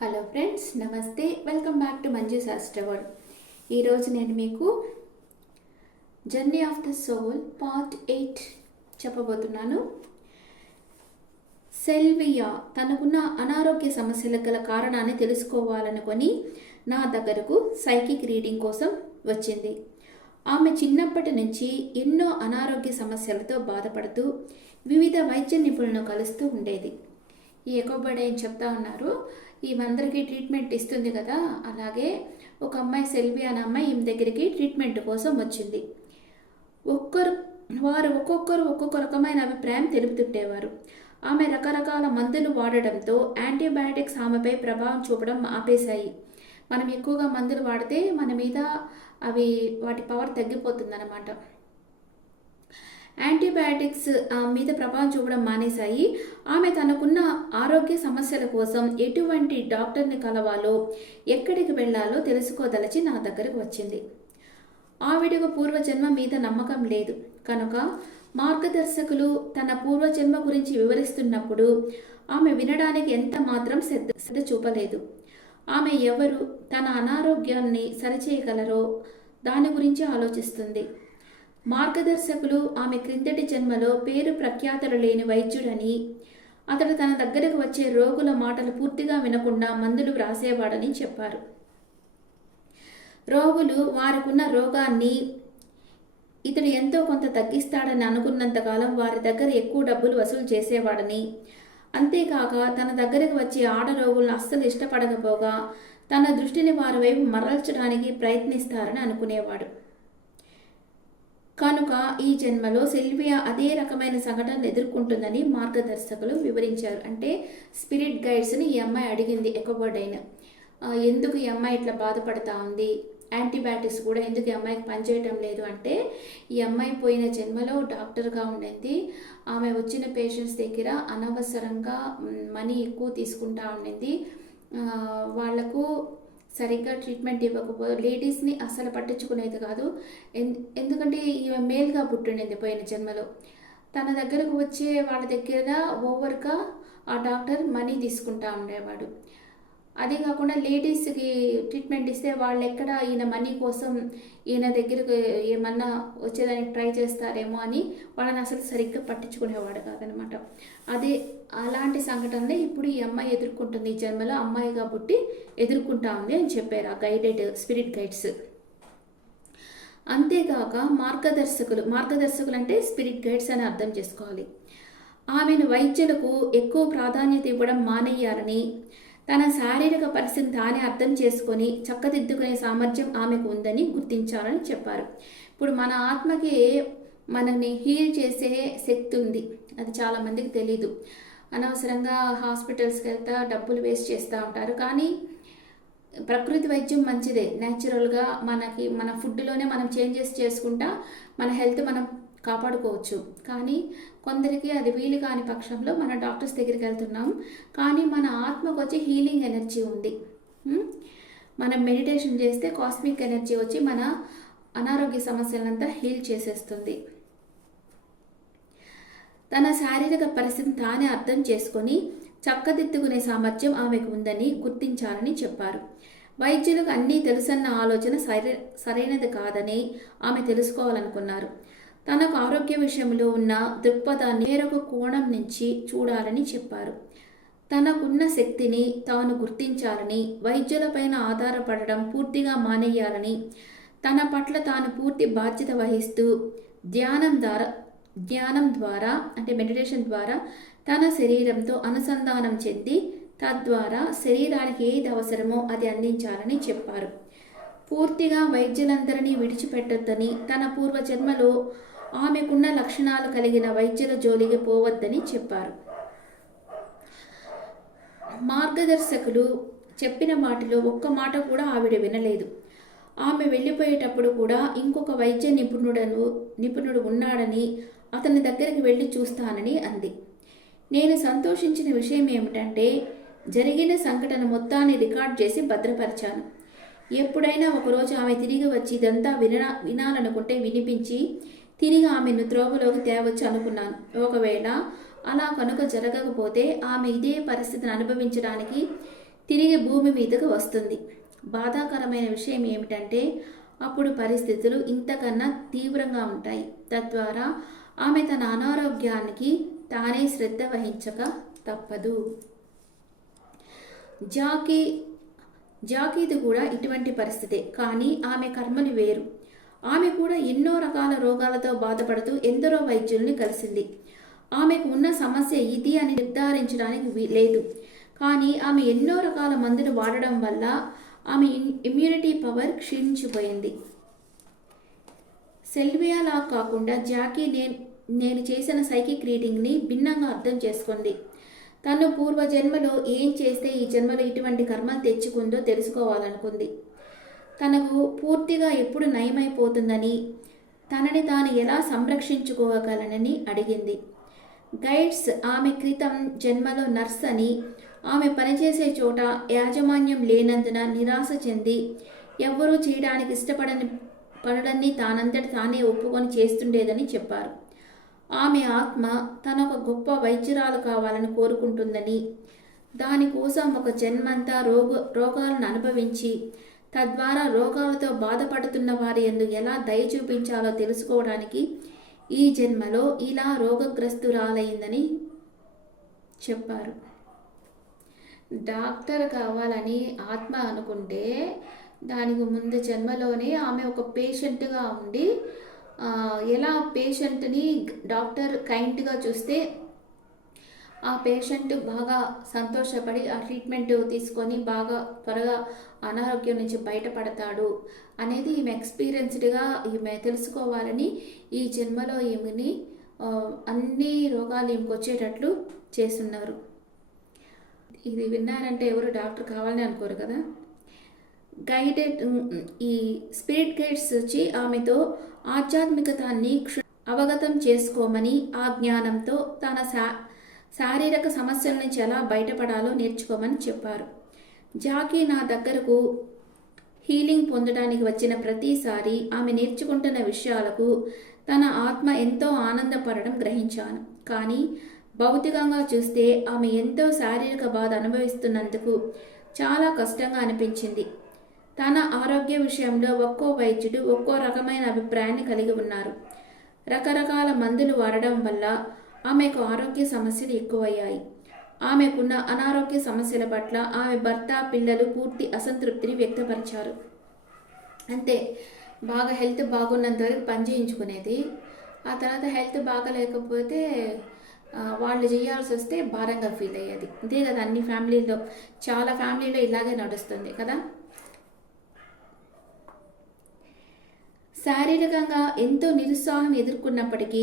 Hello friends, నమస్తే. Welcome back to Manju Shastra world. ఈరోజు నేను మీకు journey of the soul part 8 చెప్పబోతున్నాను. సెల్వియా తనకున్న అనారోగ్య సమస్యలకు గల కారణాన్ని తెలుసుకోవాలనుకొని నా దగ్గరకు సైకిక్ రీడింగ్ కోసం వచ్చింది. ఆమె చిన్నప్పటి నుంచి ఎన్నో అనారోగ్య సమస్యలతో బాధపడుతూ వివిధ వైద్య నిపుణులను కలుస్తూ ఉండేది. ఈ ఎకోబడి ఏం చెప్తా ఉన్నారు, ఈమందరికీ ట్రీట్మెంట్ ఇస్తుంది కదా, అలాగే ఒక అమ్మాయి సెల్వి అనే అమ్మాయి ఈమె దగ్గరికి ట్రీట్మెంట్ కోసం వచ్చింది. వారు ఒక్కొక్కరు ఒక్కొక్క రకమైన అభిప్రాయం తెలుపుతుండేవారు. ఆమె రకరకాల మందులు వాడడంతో యాంటీబయాటిక్స్ ఆమెపై ప్రభావం చూపడం ఆపేశాయి. మనం ఎక్కువగా మందులు వాడితే మన మీద వాటి పవర్ తగ్గిపోతుందన్నమాట. యాంటీబయాటిక్స్ మీద ప్రభావం చూపడం మానేశాయి. ఆమె తనకున్న ఆరోగ్య సమస్యల కోసం ఎటువంటి డాక్టర్ని కలవాలో, ఎక్కడికి వెళ్ళాలో తెలుసుకోదలచి నా దగ్గరకు వచ్చింది. ఆవిడకు పూర్వజన్మ మీద నమ్మకం లేదు కనుక మార్గదర్శకులు తన పూర్వజన్మ గురించి వివరిస్తున్నప్పుడు ఆమె వినడానికి ఎంత మాత్రం శ్రద్ధ చూపలేదు. ఆమె ఎవరు, తన అనారోగ్యాన్ని సరిచేయగలరో దాని గురించి ఆలోచిస్తుంది. మార్గదర్శకులు ఆమె క్రిందటి జన్మలో పేరు ప్రఖ్యాతలు లేని వైద్యుడని, అతడు తన దగ్గరకు వచ్చే రోగుల మాటలు పూర్తిగా వినకుండా మందులు వ్రాసేవాడని చెప్పారు. రోగులు వారికున్న రోగాన్ని ఇతడు ఎంతో కొంత తగ్గిస్తాడని అనుకున్నంతకాలం వారి దగ్గర ఎక్కువ డబ్బులు వసూలు చేసేవాడని, అంతేకాక తన దగ్గరకు వచ్చే ఆడరోగులను అస్సలు ఇష్టపడకపోగా తన దృష్టిని వారి వైపు మరల్చడానికి ప్రయత్నిస్తారని అనుకునేవాడు. కనుక ఈ జన్మలో సెల్వియా అదే రకమైన సంఘటనలు ఎదుర్కొంటుందని మార్గదర్శకులు వివరించారు. అంటే స్పిరిట్ గైడ్స్ని ఈ అమ్మాయి అడిగింది ఎకోబర్డైన్, ఎందుకు ఈ అమ్మాయి ఇట్లా బాధపడతా ఉంది, యాంటీబయాటిక్స్ కూడా ఎందుకు ఈ అమ్మాయికి పనిచేయటం లేదు అంటే, ఈ అమ్మాయి పోయిన జన్మలో డాక్టర్గా ఉండింది. ఆమె వచ్చిన పేషెంట్స్ దగ్గర అనవసరంగా మనీ ఎక్కువ తీసుకుంటా ఉండింది. వాళ్లకు సరిగ్గా ట్రీట్మెంట్ ఇవ్వకపోతే లేడీస్ని అస్సలు పట్టించుకునేది కాదు. ఎందుకంటే ఈమె మేల్గా పుట్టిండింది పోయిన జన్మలో. తన దగ్గరకు వచ్చే వాళ్ళ దగ్గర ఓవర్గా ఆ డాక్టర్ మనీ తీసుకుంటా ఉండేవాడు. అదే కాకుండా లేడీస్కి ట్రీట్మెంట్ ఇస్తే వాళ్ళు ఎక్కడ ఈయన మనీ కోసం ఈయన దగ్గరకు ఏమన్నా వచ్చేదానికి ట్రై చేస్తారేమో అని వాళ్ళని అసలు సరిగ్గా పట్టించుకునేవాడు కాదనమాట. అలాంటి సంఘటనలే ఇప్పుడు ఈ అమ్మాయి ఎదుర్కొంటుంది. ఈ జన్మలో అమ్మాయిగా పుట్టి ఎదుర్కొంటా ఉంది అని చెప్పారు ఆ స్పిరిట్ గైడ్స్. అంతేకాక మార్గదర్శకులు అంటే స్పిరిట్ గైడ్స్ అని అర్థం చేసుకోవాలి. ఆమెను వైద్యులకు ఎక్కువ ప్రాధాన్యత ఇవ్వడం మానేయాలని, తన శారీరక పరిస్థితిని తానే అర్థం చేసుకొని చక్కదిద్దుకునే సామర్థ్యం ఆమెకు ఉందని గుర్తించాలని చెప్పారు. ఇప్పుడు మన ఆత్మకి మనల్ని హీల్ చేసే శక్తి ఉంది, అది చాలామందికి తెలీదు. అనవసరంగా హాస్పిటల్స్కి వెళ్తా డబ్బులు వేస్ట్ చేస్తూ ఉంటారు. కానీ ప్రకృతి వైద్యం మంచిదే, న్యాచురల్గా మన ఫుడ్లోనే మనం చేంజెస్ చేసుకుంటా మన హెల్త్ మనం కాపాడుకోవచ్చు. కానీ కొందరికి అది వీలు కాని పక్షంలో మన డాక్టర్స్ దగ్గరికి వెళ్తున్నాం. కానీ మన ఆత్మకు వచ్చి హీలింగ్ ఎనర్జీ ఉంది. మనం మెడిటేషన్ చేస్తే కాస్మిక్ ఎనర్జీ వచ్చి మన అనారోగ్య సమస్యలంతా హీల్ చేసేస్తుంది. తన శారీరక పరిస్థితిని తానే అర్థం చేసుకొని చక్కదిద్దుకునే సామర్థ్యం ఆమెకు ఉందని గుర్తించాలని చెప్పారు. వైద్యులకు అన్నీ తెలుసన్న ఆలోచన సరైనది కాదని ఆమె తెలుసుకోవాలనుకున్నారు. తనకు ఆరోగ్య విషయంలో ఉన్న దృక్పథాన్ని వేరొక కోణం నుంచి చూడాలని చెప్పారు. తనకున్న శక్తిని తాను గుర్తించాలని, వైద్యులపైన ఆధారపడడం పూర్తిగా మానేయాలని, తన పట్ల తాను పూర్తి బాధ్యత వహిస్తూ ధ్యానం ద్వారా అంటే మెడిటేషన్ ద్వారా తన శరీరంతో అనుసంధానం చెంది తద్వారా శరీరానికి ఏది అవసరమో అది అందించాలని చెప్పారు. పూర్తిగా వైద్యులందరినీ విడిచిపెట్టొద్దని, తన పూర్వజన్మలో ఆమెకున్న లక్షణాలు కలిగిన వైద్యుల జోలికి పోవద్దని చెప్పారు. మార్గదర్శకులు చెప్పిన మాటలో ఒక్క మాట కూడా ఆవిడ వినలేదు. ఆమె వెళ్ళిపోయేటప్పుడు కూడా ఇంకొక వైద్య నిపుణుడు ఉన్నాడని, అతని దగ్గరికి వెళ్ళి చూస్తానని అంది. నేను సంతోషించిన విషయం ఏమిటంటే, జరిగిన సంఘటన మొత్తాన్ని రికార్డ్ చేసి భద్రపరిచాను. ఎప్పుడైనా ఒకరోజు ఆమె తిరిగి వచ్చి ఇదంతా వినాలనుకుంటే వినిపించి తిరిగి ఆమెను త్రోవలోకి తేవచ్చు అనుకున్నాను. ఒకవేళ అలా కనుక జరగకపోతే ఆమె ఇదే పరిస్థితిని అనుభవించడానికి తిరిగి భూమి మీదకు వస్తుంది. బాధాకరమైన విషయం ఏమిటంటే అప్పుడు పరిస్థితులు ఇంతకన్నా తీవ్రంగా ఉంటాయి. తద్వారా ఆమె తన అనారోగ్యానికి తానే శ్రద్ధ వహించక తప్పదు. జాకీది కూడా ఇటువంటి పరిస్థితే, కానీ ఆమె కర్మలు వేరు. ఆమె కూడా ఎన్నో రకాల రోగాలతో బాధపడుతూ ఎందరో వైద్యుల్ని కలిసింది. ఆమెకు ఉన్న సమస్య ఇది అని నిర్ధారించడానికి లేదు, కానీ ఆమె ఎన్నో రకాల మందులు వాడడం వల్ల ఆమె ఇమ్యూనిటీ పవర్ క్షీణించిపోయింది. సెల్వియాలా కాకుండా జాకీ నేను చేసిన సైకిక్ రీడింగ్ని భిన్నంగా అర్థం చేసుకుంది. తను పూర్వజన్మలో ఏం చేస్తే ఈ జన్మలో ఇటువంటి కర్మలు తెచ్చుకుందో తెలుసుకోవాలనుకుంది. తనకు పూర్తిగా ఎప్పుడు నయమైపోతుందని, తనని తాను ఎలా సంరక్షించుకోగలనని అడిగింది. గైడ్స్ ఆమె క్రితం జన్మలో నర్స్ అని, ఆమె పనిచేసే చోట యాజమాన్యం లేనందున నిరాశ చెంది ఎవ్వరూ చేయడానికి ఇష్టపడని పనులన్నీ తానంతట తానే ఒప్పుకొని చేస్తుండేదని చెప్పారు. ఆమె ఆత్మ తనొక గొప్ప వైద్యురాలు కావాలని కోరుకుంటుందని, దానికోసం ఒక జన్మంతా రోగాలను అనుభవించి తద్వారా రోగాలతో బాధపడుతున్న వారి యందు ఎలా దయ చూపించాలో తెలుసుకోవడానికి ఈ జన్మలో ఇలా రోగగ్రస్తురాలైందని చెప్పారు. డాక్టర్ కావాలని ఆత్మ అనుకుంటే దానికి ముందు జన్మలోనే ఆమె ఒక పేషెంట్గా ఉండి ఎలా పేషెంట్ని డాక్టర్ కైండ్గా చూస్తే ఆ పేషెంట్ బాగా సంతోషపడి ఆ ట్రీట్మెంట్ తీసుకొని బాగా త్వరగా అనారోగ్యం నుంచి బయటపడతాడు అనేది ఈమె ఎక్స్పీరియన్స్డ్గా ఈమె తెలుసుకోవాలని ఈ జన్మలో ఈమెని అన్ని రోగాలు ఈమెకు వచ్చేటట్లు చేస్తున్నారు. ఇది విన్నారంటే ఎవరు డాక్టర్ కావాలని అనుకోరు కదా. గైడెడ్ ఈ స్పిరిట్ గైడ్స్ వచ్చి ఆమెతో ఆధ్యాత్మికతాన్ని అవగతం చేసుకోమని, ఆ జ్ఞానంతో తన శారీరక సమస్యల నుంచి ఎలా బయటపడాలో నేర్చుకోమని చెప్పారు. జాకీ నా దగ్గరకు హీలింగ్ పొందడానికి వచ్చిన ప్రతిసారి ఆమె నేర్చుకుంటున్న విషయాలకు తన ఆత్మ ఎంతో ఆనందపడడం గ్రహించాను. కానీ భౌతికంగా చూస్తే ఆమె ఎంతో శారీరక బాధ అనుభవిస్తున్నందుకు చాలా కష్టంగా అనిపించింది. తన ఆరోగ్య విషయంలో ఒక్కో వైద్యుడు ఒక్కో రకమైన అభిప్రాయాన్ని కలిగి ఉన్నారు. రకరకాల మందులు వాడడం వల్ల ఆమెకు ఆరోగ్య సమస్యలు ఎక్కువయ్యాయి. ఆమెకున్న అనారోగ్య సమస్యల పట్ల ఆమె భర్త, పిల్లలు పూర్తి అసంతృప్తిని వ్యక్తపరిచారు. అంతే, బాగా హెల్త్ బాగున్నంత వరకు పని చేయించుకునేది. ఆ తర్వాత హెల్త్ బాగలేకపోతే వాళ్ళు చేయాల్సి వస్తే భారంగా ఫీల్ అయ్యేది. ఇదే కదా అన్ని ఫ్యామిలీలో, చాలా ఫ్యామిలీలో ఇలాగే నడుస్తుంది కదా. శారీరకంగా ఎంతో నిరుత్సాహం ఎదుర్కొన్నప్పటికీ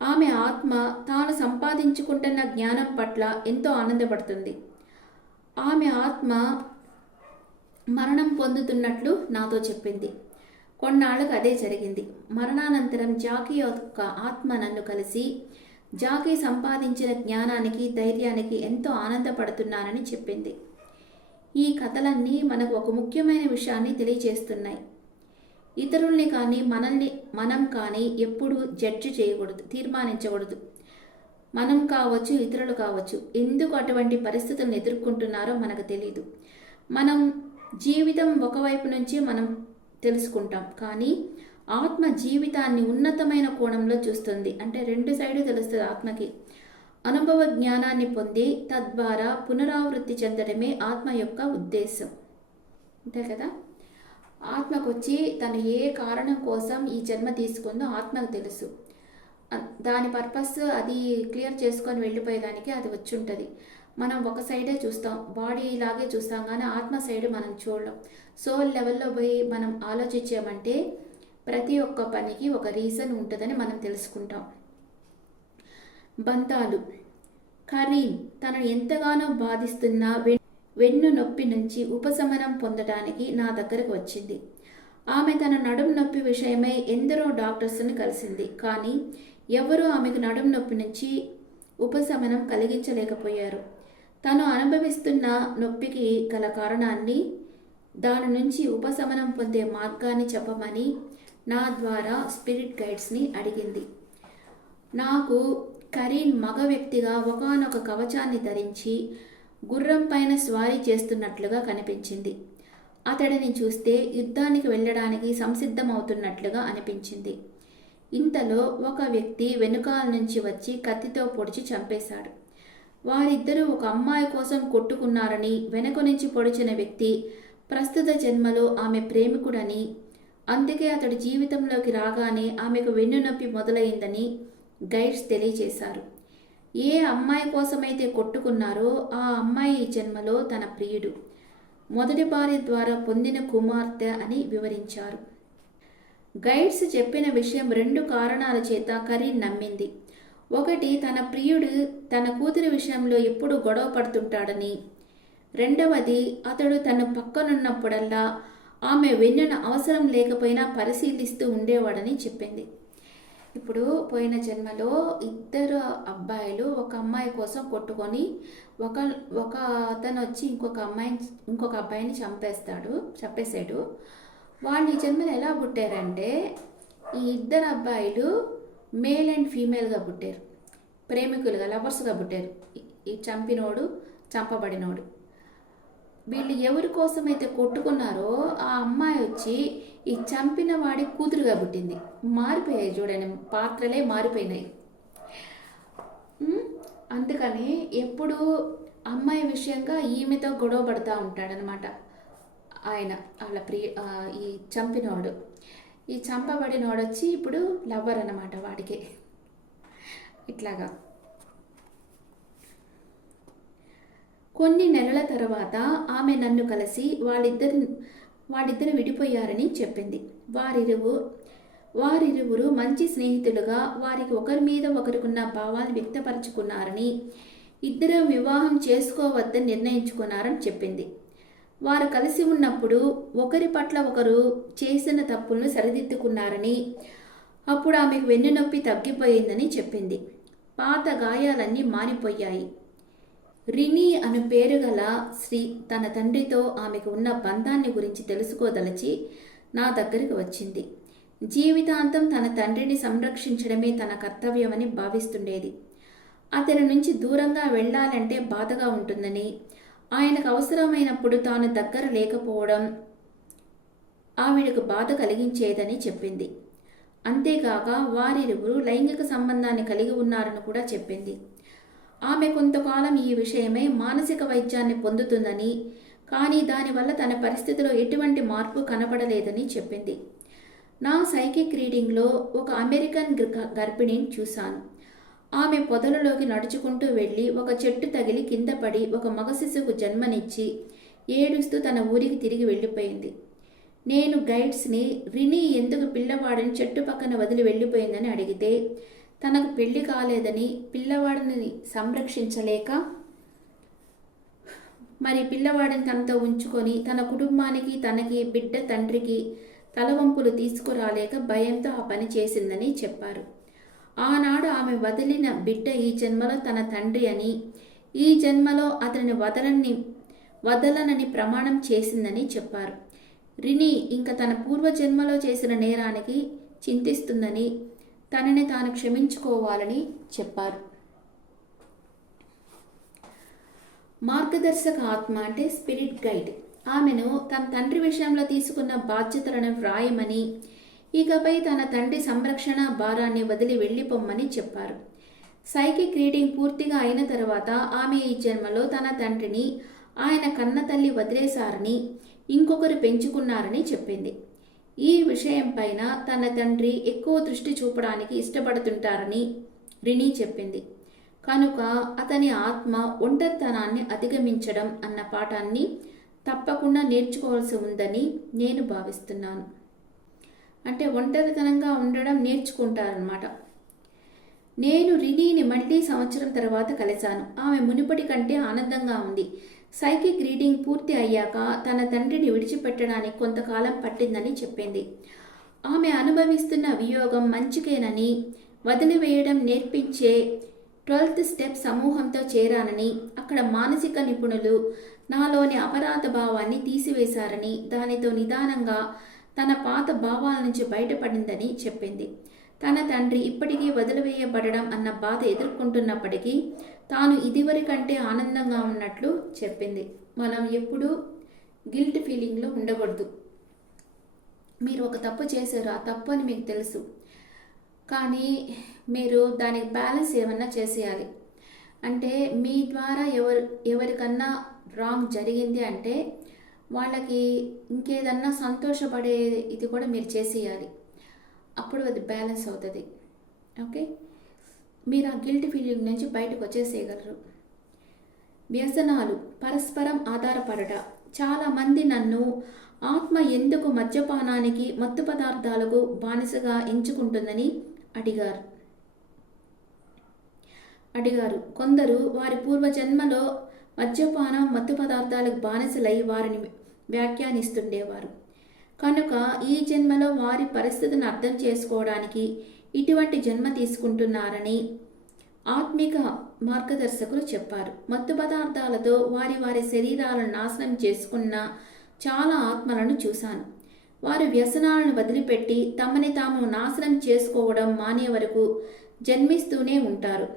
ఆమె ఆత్మ తాను సంపాదించుకుంటున్న జ్ఞానం పట్ల ఎంతో ఆనందపడుతుంది. ఆమె ఆత్మ మరణం పొందుతున్నట్లు నాతో చెప్పింది. కొన్నాళ్ళకు అదే జరిగింది. మరణానంతరం జాకీ యొక్క ఆత్మ నన్ను కలిసి జాకీ సంపాదించిన జ్ఞానానికి, ధైర్యానికి ఎంతో ఆనందపడుతున్నానని చెప్పింది. ఈ కథలన్నీ మనకు ఒక ముఖ్యమైన విషయాన్ని తెలియజేస్తున్నాయి. ఇతరుల్ని కానీ మనం కానీ ఎప్పుడు జడ్జి చేయకూడదు, తీర్మానించకూడదు. మనం కావచ్చు, ఇతరులు కావచ్చు, ఎందుకు అటువంటి పరిస్థితులను ఎదుర్కొంటున్నారో మనకు తెలియదు. మనం జీవితం ఒకవైపు నుంచి మనం తెలుసుకుంటాం, కానీ ఆత్మ జీవితాన్ని ఉన్నతమైన కోణంలో చూస్తుంది. అంటే రెండు సైడు తెలుస్తుంది ఆత్మకి. అనుభవ జ్ఞానాన్ని పొంది తద్వారా పునరావృత్తి చెందడమే ఆత్మ యొక్క ఉద్దేశం. అంతే కదా. ఆత్మకు వచ్చి తను ఏ కారణం కోసం ఈ జన్మ తీసుకుందో ఆత్మకు తెలుసు. దాని పర్పస్ అది క్లియర్ చేసుకొని వెళ్ళిపోయేదానికి అది వచ్చి ఉంటుంది. మనం ఒక సైడే చూస్తాం, బాడీ ఇలాగే చూస్తాం, కానీ ఆత్మ సైడ్ మనం చూడలేం. సోల్ లెవెల్లో పోయి మనం ఆలోచించామంటే ప్రతి ఒక్క పనికి ఒక రీజన్ ఉంటుందని మనం తెలుసుకుంటాం. బంధాలు. కరీం తనను ఎంతగానో బాధిస్తున్న వెన్ను నొప్పి నుంచి ఉపశమనం పొందడానికి నా దగ్గరకు వచ్చింది. ఆమె తన నడుము నొప్పి విషయమై ఎందరో డాక్టర్స్ని కలిసింది, కానీ ఎవరూ ఆమెకు నడుము నొప్పి నుంచి ఉపశమనం కలిగించలేకపోయారు. తను అనుభవిస్తున్న నొప్పికి గల కారణాన్ని, దాని నుంచి ఉపశమనం పొందే మార్గాన్ని చెప్పమని నా ద్వారా స్పిరిట్ గైడ్స్ని అడిగింది. నాకు కరీన్ మగ వ్యక్తిగా ఒకానొక కవచాన్ని ధరించి గుర్రం పైన స్వారీ చేస్తున్నట్లుగా కనిపించింది. అతడిని చూస్తే యుద్ధానికి వెళ్ళడానికి సంసిద్ధమవుతున్నట్లుగా అనిపించింది. ఇంతలో ఒక వ్యక్తి వెనుకాల నుంచి వచ్చి కత్తితో పొడిచి చంపేశాడు. వారిద్దరూ ఒక అమ్మాయి కోసం కొట్టుకున్నారని, వెనక నుంచి పొడిచిన వ్యక్తి ప్రస్తుత జన్మలో ఆమె ప్రేమికుడని, అందుకే అతడు జీవితంలోకి రాగానే ఆమెకు వెన్నునొప్పి మొదలైందని గైడ్స్ తెలియజేశారు. ఏ అమ్మాయి కోసమైతే కొట్టుకున్నారో ఆ అమ్మాయి ఈ జన్మలో తన ప్రియుడు, మొదటి భార్య ద్వారా పొందిన కుమార్తె అని వివరించారు. గైడ్స్ చెప్పిన విషయం 2 కారణాల చేత కరీన్ నమ్మింది. ఒకటి, తన ప్రియుడు తన కూతురి విషయంలో ఎప్పుడు గొడవ పడుతుంటాడని. రెండవది, అతడు తన పక్కనున్నప్పుడల్లా ఆమె వెన్నున అవసరం లేకపోయినా పరిశీలిస్తూ ఉండేవాడని చెప్పింది. ఇప్పుడు పోయిన జన్మలో 2 అబ్బాయిలు ఒక అమ్మాయి కోసం కొట్టుకొని ఒక అతను వచ్చి ఇంకొక అబ్బాయిని చంపేశాడు. వాళ్ళు ఈ జన్మలో ఎలా పుట్టారంటే, ఈ 2 అబ్బాయిలు మేల్ అండ్ ఫీమేల్గా పుట్టారు, ప్రేమికులుగా, లవర్స్గా పుట్టారు. ఈ చంపినోడు, చంపబడినోడు. వీళ్ళు ఎవరి కోసమైతే కొట్టుకున్నారో ఆ అమ్మాయి వచ్చి ఈ చంపిన వాడి కూతురుగా పుట్టింది. మారిపోయాయి చూడండి, పాత్రలే మారిపోయినాయి. అందుకని ఎప్పుడు అమ్మాయి విషయంగా ఈమెతో గొడవ పడుతూ ఉంటాడనమాట ఆయన, వాళ్ళ ఈ చంపినవాడు. ఈ చంపబడినవాడు వచ్చి ఇప్పుడు లవ్వర్ అనమాట వాడికి. ఇట్లాగా కొన్ని నెలల తర్వాత ఆమె నన్ను కలిసి వాళ్ళిద్దరు విడిపోయారని చెప్పింది. వారిరువురు మంచి స్నేహితులుగా వారికి ఒకరి మీద ఒకరికున్న భావాలు వ్యక్తపరచుకున్నారని, ఇద్దరు వివాహం చేసుకోవద్దని నిర్ణయించుకున్నారని చెప్పింది. వారు కలిసి ఉన్నప్పుడు ఒకరి పట్ల ఒకరు చేసిన తప్పులను సరిదిద్దుకున్నారని, అప్పుడు ఆమెకు వెన్నునొప్పి తగ్గిపోయిందని చెప్పింది. పాత గాయాలన్నీ మారిపోయాయి. రినీ అను పేరు గల స్త్రీ తన తండ్రితో ఆమెకు ఉన్న బంధాన్ని గురించి తెలుసుకోదలచి నా దగ్గరికి వచ్చింది. జీవితాంతం తన తండ్రిని సంరక్షించడమే తన కర్తవ్యమని భావిస్తుండేది. అతని నుంచి దూరంగా వెళ్ళాలంటే బాధగా ఉంటుందని, ఆయనకు అవసరమైనప్పుడు తాను దగ్గర లేకపోవడం ఆవిడకు బాధ కలిగించేదని చెప్పింది. అంతేకాక వారిరువురు లైంగిక సంబంధాన్ని కలిగి ఉన్నారని కూడా చెప్పింది. ఆమె కొంతకాలం ఈ విషయమై మానసిక వైద్యాన్ని పొందుతుందని, కానీ దానివల్ల తన పరిస్థితిలో ఎటువంటి మార్పు కనపడలేదని చెప్పింది. నా సైకిక్ రీడింగ్లో ఒక అమెరికన్ గర్భిణిని చూశాను. ఆమె పొదలలోకి నడుచుకుంటూ వెళ్ళి ఒక చెట్టు తగిలి కింద పడి ఒక మగ శిశువుకు జన్మనిచ్చి ఏడుస్తూ తన ఊరికి తిరిగి వెళ్ళిపోయింది. నేను గైడ్స్ని రినీ ఎందుకు పిల్లవాడిని చెట్టు పక్కన వదిలి వెళ్ళిపోయిందని అడిగితే, తనకు పెళ్లి కాలేదని, పిల్లవాడిని సంరక్షించలేక, మరి పిల్లవాడిని తనతో ఉంచుకొని తన కుటుంబానికి, తనకి, బిడ్డ తండ్రికి తలవంపులు తీసుకురాలేక భయంతో ఆ పని చేసిందని చెప్పారు. ఆనాడు ఆమె వదిలిన బిడ్డ ఈ జన్మలో తన తండ్రి అని, ఈ జన్మలో అతనిని వదలనని ప్రమాణం చేసిందని చెప్పారు. రినీ ఇంకా తన పూర్వజన్మలో చేసిన నేరానికి చింతిస్తుందని, తనని తాను క్షమించుకోవాలని చెప్పారు. మార్గదర్శక ఆత్మ అంటే స్పిరిట్ గైడ్ ఆమెను తన తండ్రి విషయంలో తీసుకున్న బాధ్యతలను వ్రాయమని, ఇకపై తన తండ్రి సంరక్షణ భారాన్ని వదిలి వెళ్ళిపోమ్మని చెప్పారు. సైకిక్ రీడింగ్ పూర్తిగా అయిన తర్వాత ఆమె ఈ జన్మలో తన తండ్రిని ఆయన కన్న తల్లి వదిలేశారని, ఇంకొకరు పెంచుకున్నారని చెప్పింది. ఈ విషయం పైన తన తండ్రి ఎక్కువ దృష్టి చూపడానికి ఇష్టపడుతుంటారని రినీ చెప్పింది. కనుక అతని ఆత్మ ఒంటరితనాన్ని అధిగమించడం అన్న పాఠాన్ని తప్పకుండా నేర్చుకోవాల్సి ఉందని నేను భావిస్తున్నాను. అంటే ఒంటరితనంగా ఉండడం నేర్చుకుంటారనమాట. నేను రినీని మళ్ళీ సంవత్సరం తర్వాత కలిశాను. ఆమె మునుపటి కంటే ఆనందంగా ఉంది. సైకిక్ రీడింగ్ పూర్తి అయ్యాక తన తండ్రిని విడిచిపెట్టడానికి కొంతకాలం పట్టిందని చెప్పింది. ఆమె అనుభవిస్తున్న వియోగం మంచికేనని, వదిలివేయడం నేర్పించే 12th స్టెప్ సమూహంతో చేరానని, అక్కడ మానసిక నిపుణులు నాలోని అపరాధ భావాన్ని తీసివేశారని, దానితో నిదానంగా తన పాత భావాల నుంచి బయటపడిందని చెప్పింది. తన తండ్రి ఇప్పటికీ వదిలివేయబడడం అన్న బాధ ఎదుర్కొంటున్నప్పటికీ తాను ఇదివరకంటే ఆనందంగా ఉన్నట్లు చెప్పింది. మనం ఎప్పుడూ గిల్ట్ ఫీలింగ్లో ఉండకూడదు. మీరు ఒక తప్పు చేశారు, ఆ తప్పు అని మీకు తెలుసు, కానీ మీరు దానికి బ్యాలెన్స్ ఏమన్నా చేసేయాలి. అంటే మీ ద్వారా ఎవరికన్నా రాంగ్ జరిగింది అంటే వాళ్ళకి ఇంకేదన్నా సంతోషపడే ఇది కూడా మీరు చేసేయాలి. అప్పుడు అది బ్యాలెన్స్ అవుతుంది. ఓకే, మీరు ఆ గిల్ట్ ఫీలింగ్ నుంచి బయటకు వచ్చేసేయగలరు. వ్యసనాలు, పరస్పరం ఆధారపడట. చాలామంది నన్ను ఆత్మ ఎందుకు మద్యపానానికి, మత్తు పదార్థాలకు బానిసగా ఎంచుకుంటుందని అడిగారు. కొందరు వారి పూర్వజన్మలో మద్యపానం, మత్తు పదార్థాలకు బానిసలై వారిని వ్యాఖ్యానిస్తుండేవారు. కనుక ఈ జన్మలో వారి పరిస్థితిని అర్థం చేసుకోవడానికి ఇటువంటి జన్మ తీసుకుంటున్నారని ఆత్మిక మార్గదర్శకులు చెప్పారు. మత్తు పదార్థాలతో వారి శరీరాలను నాశనం చేసుకున్న చాలా ఆత్మలను చూశాను. వారు వ్యసనాలను వదిలిపెట్టి తమని తాము నాశనం చేసుకోవడం మానే వరకు జన్మిస్తూనే ఉంటారు.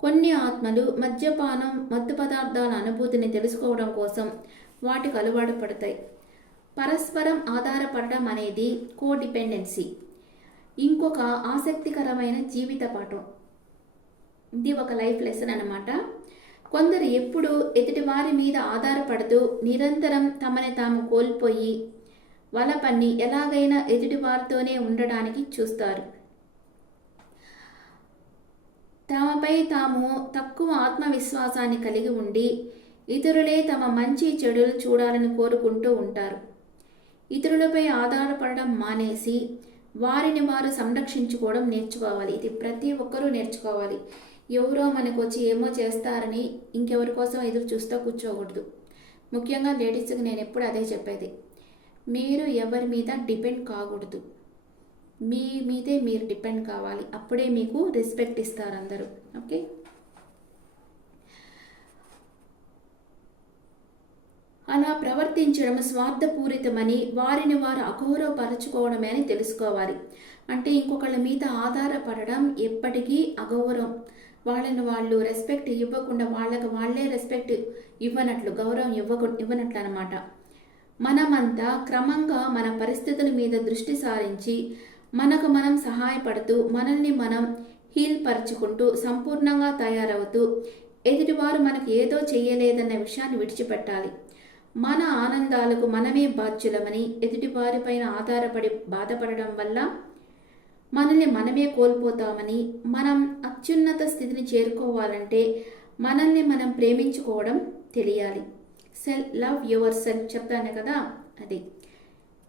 కొన్ని ఆత్మలు మద్యపానం, మత్తు పదార్థాల అనుభూతిని తెలుసుకోవడం కోసం వాటికి అలవాటు పడతాయి. పరస్పరం ఆధారపడడం అనేది కోడిపెండెన్సీ. ఇంకొక ఆసక్తికరమైన జీవిత పాఠం. ఇది ఒక లైఫ్ లెసన్ అన్నమాట. కొందరు ఎప్పుడు ఎదుటివారి మీద ఆధారపడుతూ నిరంతరం తమని తాము కోల్పోయి వలపన్ని ఎలాగైనా ఎదుటివారితోనే ఉండడానికి చూస్తారు. తమపై తాము తక్కువ ఆత్మవిశ్వాసాన్ని కలిగి ఉండి ఇతరులే తమ మంచి చెడులు చూడాలని కోరుకుంటూ ఉంటారు. ఇతరులపై ఆధారపడడం మానేసి వారిని వారు సంరక్షించుకోవడం నేర్చుకోవాలి. ఇది ప్రతి ఒక్కరూ నేర్చుకోవాలి. ఎవరో మనకు వచ్చి ఏమో చేస్తారని ఇంకెవరి కోసం ఎదురు చూస్తూ కూర్చోకూడదు. ముఖ్యంగా లేడీస్కి నేను ఎప్పుడు అదే చెప్పేది, మీరు ఎవరి మీద డిపెండ్ కాకూడదు. మీ మీదే మీరు డిపెండ్ కావాలి. అప్పుడే మీకు రెస్పెక్ట్ ఇస్తారు అందరూ. ఓకే, అలా ప్రవర్తించడం స్వార్థపూరితమని, వారిని వారు అగౌరవపరచుకోవడమే అని తెలుసుకోవాలి. అంటే ఇంకొకళ్ళ మీద ఆధారపడడం ఎప్పటికీ అగౌరవం. వాళ్ళని వాళ్ళు రెస్పెక్ట్ ఇవ్వకుండా వాళ్ళకి వాళ్ళే రెస్పెక్ట్ ఇవ్వనట్లు, గౌరవం ఇవ్వనట్లు అనమాట. మనమంతా క్రమంగా మన పరిస్థితుల మీద దృష్టి సారించి మనకు మనం సహాయపడుతూ మనల్ని మనం హీల్ పరుచుకుంటూ సంపూర్ణంగా తయారవుతూ ఎదుటివారు మనకు ఏదో చెయ్యలేదన్న విషయాన్ని విడిచిపెట్టాలి. మన ఆనందాలకు మనమే బాధ్యులమని ఎదుటివారిపైన ఆధారపడి బాధపడడం వల్ల మనల్ని మనమే కోల్పోతామని, మనం అత్యున్నత స్థితిని చేరుకోవాలంటే మనల్ని మనం ప్రేమించుకోవడం తెలియాలి. లవ్ యువర్ సెల్ఫ్ చెప్తాను కదా, అది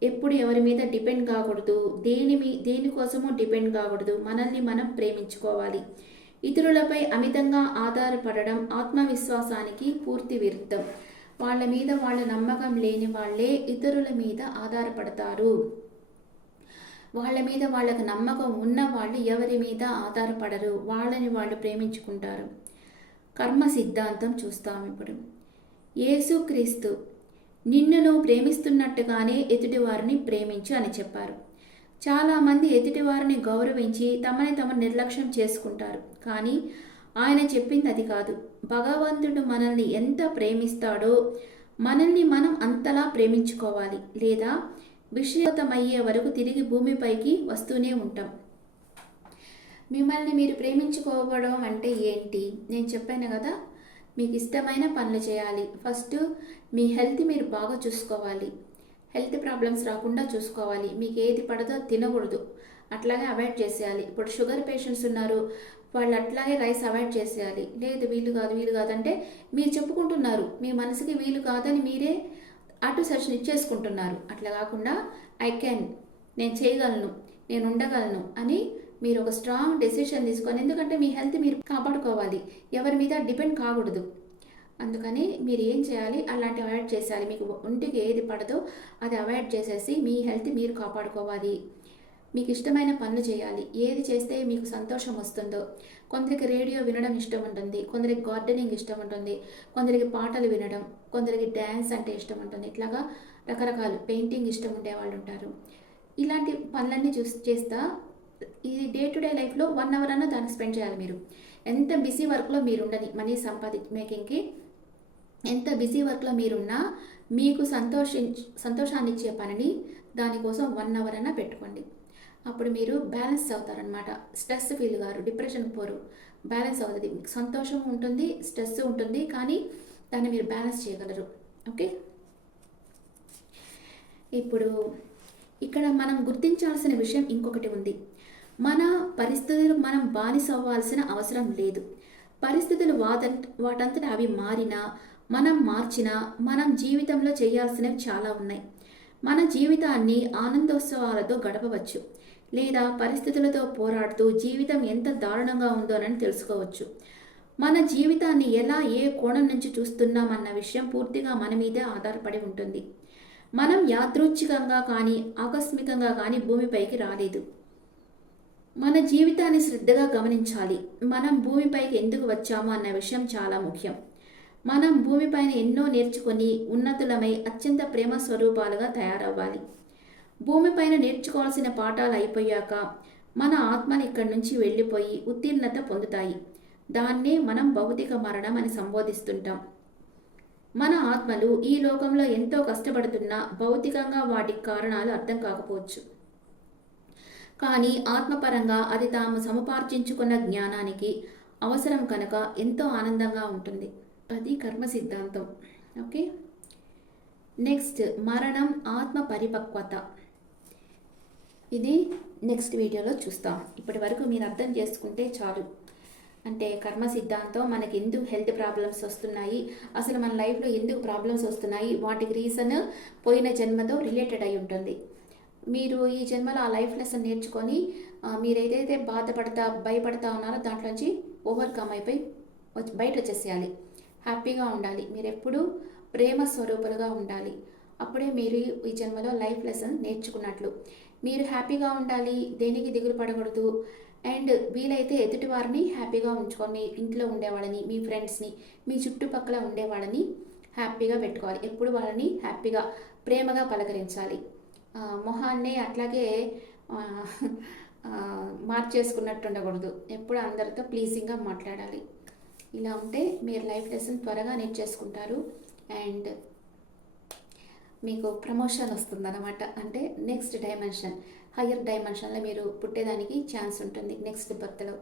ఎప్పుడు ఎవరి మీద డిపెండ్ కాకూడదు, దేనికోసమో డిపెండ్ కాకూడదు. మనల్ని మనం ప్రేమించుకోవాలి. ఇతరులపై అమితంగా ఆధారపడడం ఆత్మవిశ్వాసానికి పూర్తి విరుద్ధం. వాళ్ళ మీద వాళ్ళ నమ్మకం లేని వాళ్ళే ఇతరుల మీద ఆధారపడతారు. వాళ్ళ మీద వాళ్ళకు నమ్మకం ఉన్న వాళ్ళు ఎవరి మీద ఆధారపడరు. వాళ్ళని వాళ్ళు ప్రేమించుకుంటారు. కర్మ సిద్ధాంతం చూస్తాం ఇప్పుడు. యేసుక్రీస్తు నిన్ను నువ్వు ప్రేమిస్తున్నట్టుగానే ఎదుటివారిని ప్రేమించు అని చెప్పారు. చాలామంది ఎదుటివారిని గౌరవించి తమని నిర్లక్ష్యం చేసుకుంటారు. కానీ ఆయన చెప్పింది అది కాదు. భగవంతుడు మనల్ని ఎంత ప్రేమిస్తాడో మనల్ని మనం అంతలా ప్రేమించుకోవాలి. లేదా విషయతమయ్యే వరకు తిరిగి భూమిపైకి వస్తూనే ఉంటాం. మిమ్మల్ని మీరు ప్రేమించుకోవడం అంటే ఏంటి? నేను చెప్పాను కదా, మీకు ఇష్టమైన పనులు చేయాలి. ఫస్ట్ మీ హెల్త్ మీరు బాగా చూసుకోవాలి. హెల్త్ ప్రాబ్లమ్స్ రాకుండా చూసుకోవాలి. మీకు ఏది పడదో తినకూడదు, అట్లాగే అవాయిడ్ చేసేయాలి. ఇప్పుడు షుగర్ పేషెంట్స్ ఉన్నారు, వాళ్ళు అట్లాగే రైస్ అవాయిడ్ చేసేయాలి. లేదు వీలు కాదు అంటే మీరు చెప్పుకుంటున్నారు, మీ మనసుకి వీలు కాదని మీరే అటు సజెషన్ ఇచ్చేసుకుంటున్నారు. అట్లా కాకుండా నేను చేయగలను, నేను ఉండగలను అని మీరు ఒక స్ట్రాంగ్ డెసిషన్ తీసుకొని, ఎందుకంటే మీ హెల్త్ మీరు కాపాడుకోవాలి, ఎవరి మీద డిపెండ్ కాకూడదు. అందుకని మీరు ఏం చేయాలి, అలాంటి అవాయిడ్ చేసేయాలి. మీకు ఒంటికి ఏది పడదో అది అవాయిడ్ చేసేసి మీ హెల్త్ మీరు కాపాడుకోవాలి. మీకు ఇష్టమైన పనులు చేయాలి. ఏది చేస్తే మీకు సంతోషం వస్తుందో. కొందరికి రేడియో వినడం ఇష్టం ఉంటుంది, కొందరికి గార్డెనింగ్ ఇష్టం ఉంటుంది, కొందరికి పాటలు వినడం, కొందరికి డ్యాన్స్ అంటే ఇష్టం ఉంటుంది. ఇట్లాగా రకరకాలు పెయింటింగ్ ఇష్టం ఉండే వాళ్ళు ఉంటారు. ఇలాంటి పనులన్నీ చేస్తా ఇది డే టు డే లైఫ్లో 1 hour అన్నా దానికి స్పెండ్ చేయాలి. మీరు ఎంత బిజీ వర్క్లో మీరుండని, మనీ మేకింగ్కి ఎంత బిజీ వర్క్లో మీరున్నా మీకు సంతోషాన్ని ఇచ్చే పనిని దానికోసం 1 అవర్ అయినా పెట్టుకోండి. అప్పుడు మీరు బ్యాలెన్స్ అవుతారనమాట. స్ట్రెస్ ఫీల్ గారు, డిప్రెషన్ పోరు, బ్యాలెన్స్ అవుతుంది. సంతోషం ఉంటుంది, స్ట్రెస్ ఉంటుంది, కానీ దాన్ని మీరు బ్యాలెన్స్ చేయగలరు. ఓకే, ఇప్పుడు ఇక్కడ మనం గుర్తించాల్సిన విషయం ఇంకొకటి ఉంది. మన పరిస్థితులకు మనం బానిస అవ్వాల్సిన అవసరం లేదు. పరిస్థితులు వాటంతట అవి మారినా, మనం మార్చినా, మనం జీవితంలో చేయాల్సినవి చాలా ఉన్నాయి. మన జీవితాన్ని ఆనందోత్సవాలతో గడపవచ్చు, లేదా పరిస్థితులతో పోరాడుతూ జీవితం ఎంత దారుణంగా ఉందోనని తెలుసుకోవచ్చు. మన జీవితాన్ని ఎలా, ఏ కోణం నుంచి చూస్తున్నామన్న విషయం పూర్తిగా మన మీదే ఆధారపడి ఉంటుంది. మనం యాదృచ్ఛికంగా కానీ ఆకస్మికంగా కానీ భూమిపైకి రాలేదు. మన జీవితాన్ని శ్రద్ధగా గమనించాలి. మనం భూమిపైకి ఎందుకు వచ్చామో అన్న విషయం చాలా ముఖ్యం. మనం భూమిపైన ఎన్నో నేర్చుకొని ఉన్నతులమై అత్యంత ప్రేమ స్వరూపాలుగా తయారవ్వాలి. భూమిపైన నేర్చుకోవాల్సిన పాఠాలు అయిపోయాక మన ఆత్మలు ఇక్కడి నుంచి వెళ్ళిపోయి ఉత్తీర్ణత పొందుతాయి. దాన్నే మనం భౌతిక మరణం అని సంబోధిస్తుంటాం. మన ఆత్మలు ఈ లోకంలో ఎంతో కష్టపడుతున్నా భౌతికంగా వాటికి కారణాలు అర్థం కాకపోవచ్చు, కానీ ఆత్మపరంగా అది తాము సముపార్జించుకున్న జ్ఞానానికి అవసరం కనుక ఎంతో ఆనందంగా ఉంటుంది. అది కర్మ సిద్ధాంతం. ఓకే, నెక్స్ట్ మరణం, ఆత్మ పరిపక్వత. ఇది నెక్స్ట్ వీడియోలో చూస్తాం. ఇప్పటి వరకు మీరు అర్థం చేసుకుంటే చాలు. అంటే కర్మ సిద్ధాంతం మనకి ఎందుకు హెల్త్ ప్రాబ్లమ్స్ వస్తున్నాయి, అసలు మన లైఫ్లో ఎందుకు ప్రాబ్లమ్స్ వస్తున్నాయి, వాటికి రీజన్ పోయిన జన్మతో రిలేటెడ్ అయి ఉంటుంది. మీరు ఈ జన్మలో ఆ లైఫ్ లెసన్ నేర్చుకొని మీరు ఏదైతే భయపడతా ఉన్నారో దాంట్లోంచి ఓవర్కమ్ అయిపోయి బయట వచ్చేసేయాలి. హ్యాపీగా ఉండాలి. మీరు ఎప్పుడూ ప్రేమ స్వరూపులుగా ఉండాలి. అప్పుడే మీరు ఈ జన్మలో లైఫ్ లెసన్ నేర్చుకున్నట్లు. మీరు హ్యాపీగా ఉండాలి, దేనికి దిగులు పడకూడదు. అండ్ వీలైతే ఎదుటి వారిని హ్యాపీగా ఉంచుకోవాలి. మీ ఇంట్లో ఉండేవాళ్ళని, మీ ఫ్రెండ్స్ని, మీ చుట్టుపక్కల ఉండేవాళ్ళని హ్యాపీగా పెట్టుకోవాలి. ఎప్పుడు వాళ్ళని హ్యాపీగా ప్రేమగా పలకరించాలి. మొహాన్నే అట్లాగే మార్చేసుకున్నట్టు ఉండకూడదు. ఎప్పుడు అందరితో ప్లీజింగ్గా మాట్లాడాలి. ఇలా ఉంటే మీరు లైఫ్ లెసన్ త్వరగా నేర్చేసుకుంటారు అండ్ మీకు ప్రమోషన్ వస్తుందన్నమాట. అంటే నెక్స్ట్ డైమెన్షన్, హయ్యర్ డైమెన్షన్లో మీరు పుట్టేదానికి ఛాన్స్ ఉంటుంది నెక్స్ట్ బర్త్లో.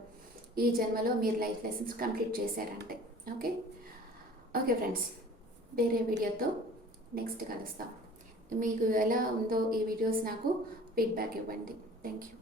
ఈ జన్మలో మీరు లైఫ్ లెసన్స్ కంప్లీట్ చేశారంటే. ఓకే ఓకే ఫ్రెండ్స్, వేరే వీడియోతో నెక్స్ట్ కలుస్తాం. మీకు ఎలా ఉందో ఈ వీడియోస్ నాకు ఫీడ్బ్యాక్ ఇవ్వండి. Thank you.